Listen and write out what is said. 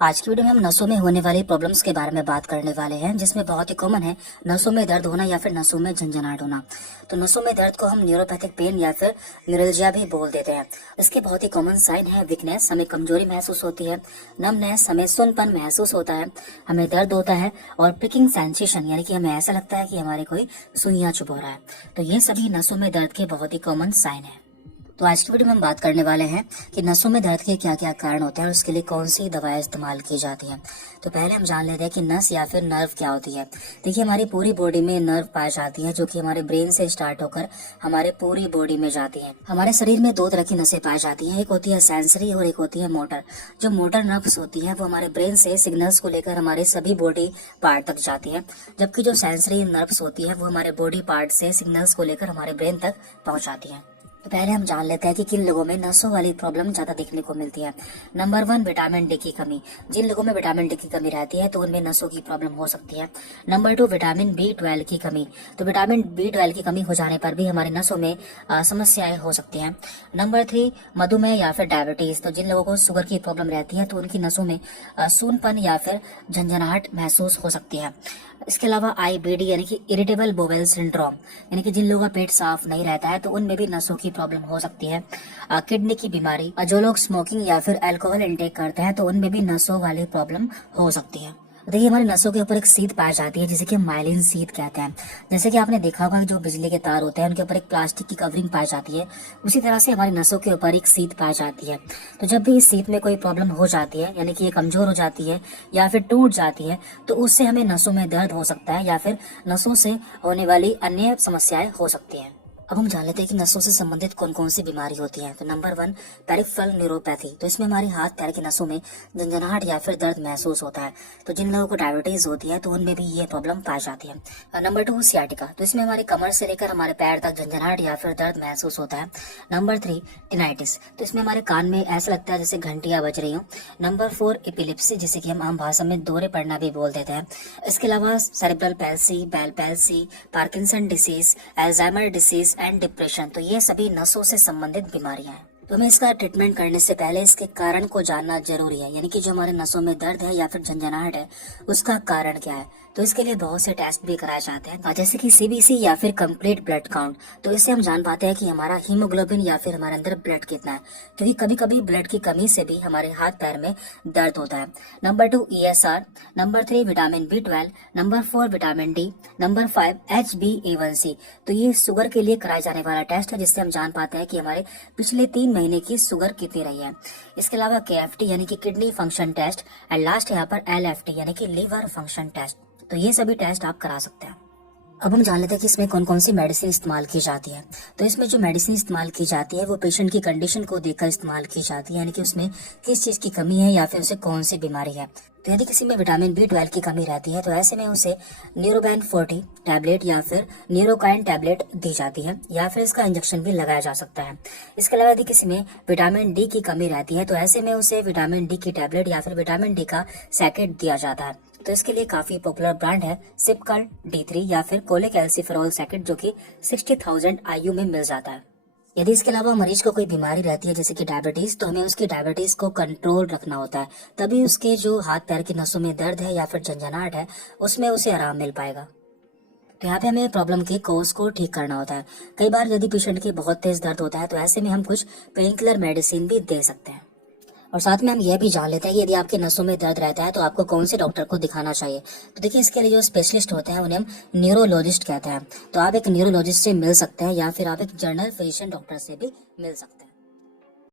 आज की वीडियो में हम नसों में होने वाली प्रॉब्लम्स के बारे में बात करने वाले हैं, जिसमें बहुत ही कॉमन है नसों में दर्द होना या फिर नसों में झंझनाहट होना। तो नसों में दर्द को हम न्यूरोपैथिक पेन या फिर न्यूरल्जिया भी बोल देते हैं। इसके बहुत ही कॉमन साइन है वीकनेस, हमें कमजोरी महसूस होती है, नमनेस, हमें सुनपन महसूस होता है, हमें दर्द होता है और प्रिकिंग सेंसेशन यानी कि हमें ऐसा लगता है कि हमारे कोई सुइयां चुभ रहा है। तो ये सभी नसों में दर्द के बहुत ही कॉमन साइन है। तो आज की वीडियो में हम बात करने वाले हैं कि नसों में दर्द के क्या क्या कारण होते हैं और उसके लिए कौन सी दवाएं इस्तेमाल की जाती हैं। तो पहले हम जान लेते हैं कि नस या फिर नर्व क्या होती है। देखिए, हमारी पूरी बॉडी में नर्व पाई जाती है जो कि हमारे ब्रेन से स्टार्ट होकर हमारे पूरी बॉडी में जाती है। हमारे शरीर में दो तरह की नसें पाई जाती हैं, एक होती है सेंसरी और एक होती है मोटर। जो मोटर नर्व्स होती है वो हमारे ब्रेन से सिग्नल्स को लेकर हमारे सभी बॉडी पार्ट तक जाती है, जबकि जो सेंसरी नर्व्स होती है वो हमारे बॉडी पार्ट से सिग्नल्स को लेकर हमारे ब्रेन तक पहुंचाती है। तो पहले हम जान लेते हैं कि किन लोगों में नसों वाली प्रॉब्लम ज्यादा देखने को मिलती है। नंबर 1, विटामिन डी की कमी। जिन लोगों में विटामिन डी की कमी रहती है तो उनमें नसों की प्रॉब्लम हो सकती है। नंबर 2, विटामिन B12 की कमी। तो विटामिन B12 की कमी हो जाने पर भी हमारे नसों में समस्याएं हो सकती हैं। नंबर 3, मधुमेह या फिर डायबिटीज। तो जिन लोगों को शुगर की प्रॉब्लम रहती है तो उनकी नसों में सूनपन या फिर झंझनाहट महसूस हो सकती है। इसके अलावा IBD यानी कि इरिटेबल बोवेल सिंड्रोम, यानी कि जिन लोगों का पेट साफ नहीं रहता है तो उनमें भी नसों की प्रॉब्लम हो सकती है। किडनी की बीमारी, जो लोग स्मोकिंग या फिर अल्कोहल इंटेक करते हैं तो उनमें भी नसों वाली प्रॉब्लम हो सकती है। देखिए, हमारी नसों के ऊपर एक सीध पाई जाती है जिसे कि माइलिन सीध कहते हैं। जैसे कि आपने देखा होगा जो बिजली के तार होते हैं उनके ऊपर एक प्लास्टिक की कवरिंग पाई जाती है, उसी तरह से हमारी नसों के ऊपर एक सीध पाई जाती है। तो जब भी इस सीध में कोई प्रॉब्लम हो जाती है, यानी कि ये कमजोर हो जाती है या फिर टूट जाती है, तो उससे हमें नसों में दर्द हो सकता है या फिर नसों से होने वाली अन्य समस्याएं हो सकती हैं। अब हम जान लेते हैं कि नसों से संबंधित कौन कौन सी बीमारी होती है। तो नंबर 1, पेरिफेरल न्यूरोपैथी। तो इसमें हमारी हाथ पैर की नसों में झंझनाहट या फिर दर्द महसूस होता है। तो जिन लोगों को डायबिटीज होती है तो उनमें भी ये प्रॉब्लम पाई जाती है। Number 2, sciatica. तो इसमें हमारी कमर से लेकर हमारे पैर तक झंझनाहट या फिर दर्द महसूस होता है। नंबर 3, टिनाइटिस। तो इसमें हमारे कान में ऐसा लगता है जैसे घंटियां बज रही हो। नंबर 4, एपिलेप्सी, जिसे कि हम आम भाषा में दौरे पड़ना भी बोल देते हैं। इसके अलावा cerebral palsy, Bell palsy, Parkinson disease, Alzheimer disease and depression. तो ये सभी नसों से संबंधित बीमारियां हैं। तो हमें इसका ट्रीटमेंट करने से पहले इसके कारण को जानना जरूरी है, यानी कि जो हमारे नसों में दर्द है या फिर झंझनाहट है उसका कारण क्या है। तो इसके लिए बहुत से टेस्ट भी कराए जाते हैं, जैसे कि CBC या फिर कंप्लीट ब्लड काउंट। तो इससे हम जान पाते हैं कि हमारा हीमोग्लोबिन या फिर हमारे अंदर ब्लड कितना है, क्योंकि कभी कभी ब्लड की कमी से भी हमारे हाथ पैर में दर्द होता है। Number 2, ESR। Number 3, vitamin B12। Number 4, vitamin D। Number 5, HbA1c। तो ये शुगर के लिए कराया जाने वाला टेस्ट है, जिससे हम जान पाते हैं कि हमारे पिछले 3 महीने की शुगर कितनी रही है। इसके अलावा KFT यानी कि kidney function test, and last यहाँ पर LFT यानी कि लीवर फंक्शन टेस्ट। तो ये सभी टेस्ट आप करा सकते हैं। अब हम जान लेते हैं कि इसमें कौन कौन सी मेडिसिन इस्तेमाल की जाती है। तो इसमें जो मेडिसिन इस्तेमाल की जाती है वो पेशेंट की कंडीशन को देखकर इस्तेमाल की जाती है, यानी कि उसमें किस चीज की कमी है या फिर उसे कौन सी बीमारी है। तो यदि किसी में विटामिन B12 की कमी रहती है तो ऐसे में उसे न्यूरोबैन 40 टैबलेट या फिर न्यूरोकाइन टैबलेट दी जाती है, या फिर इसका इंजेक्शन भी लगाया जा सकता है। इसके अलावा यदि किसी में विटामिन D की कमी रहती है तो ऐसे में उसे विटामिन D की टैबलेट या फिर विटामिन D का सैकेट दिया जाता है। तो इसके लिए काफी पॉपुलर ब्रांड है सिपकाल D3 या फिर कोलेकैल्सिफेरॉल सैकेट, जो कि 60,000 IU में मिल जाता है। यदि इसके अलावा मरीज को कोई बीमारी रहती है जैसे कि डायबिटीज, तो हमें उसकी डायबिटीज को कंट्रोल रखना होता है, तभी उसके जो हाथ पैर की नसों में दर्द है या फिर झंझनाहट है उसमें उसे आराम मिल पाएगा। तो यहाँ पे हमें प्रॉब्लम के कोर्स को ठीक करना होता है। कई बार यदि पेशेंट के बहुत तेज दर्द होता है तो ऐसे में हम कुछ पेन किलर मेडिसिन भी दे सकते हैं। और साथ में हम यह भी जान लेते हैं कि यदि आपके नसों में दर्द रहता है तो आपको कौन से डॉक्टर को दिखाना चाहिए। तो देखिए, इसके लिए जो स्पेशलिस्ट होते हैं उन्हें हम न्यूरोलॉजिस्ट कहते हैं। तो आप एक न्यूरोलॉजिस्ट से मिल सकते हैं या फिर आप एक जनरल फिजिशियन डॉक्टर से भी मिल सकते हैं।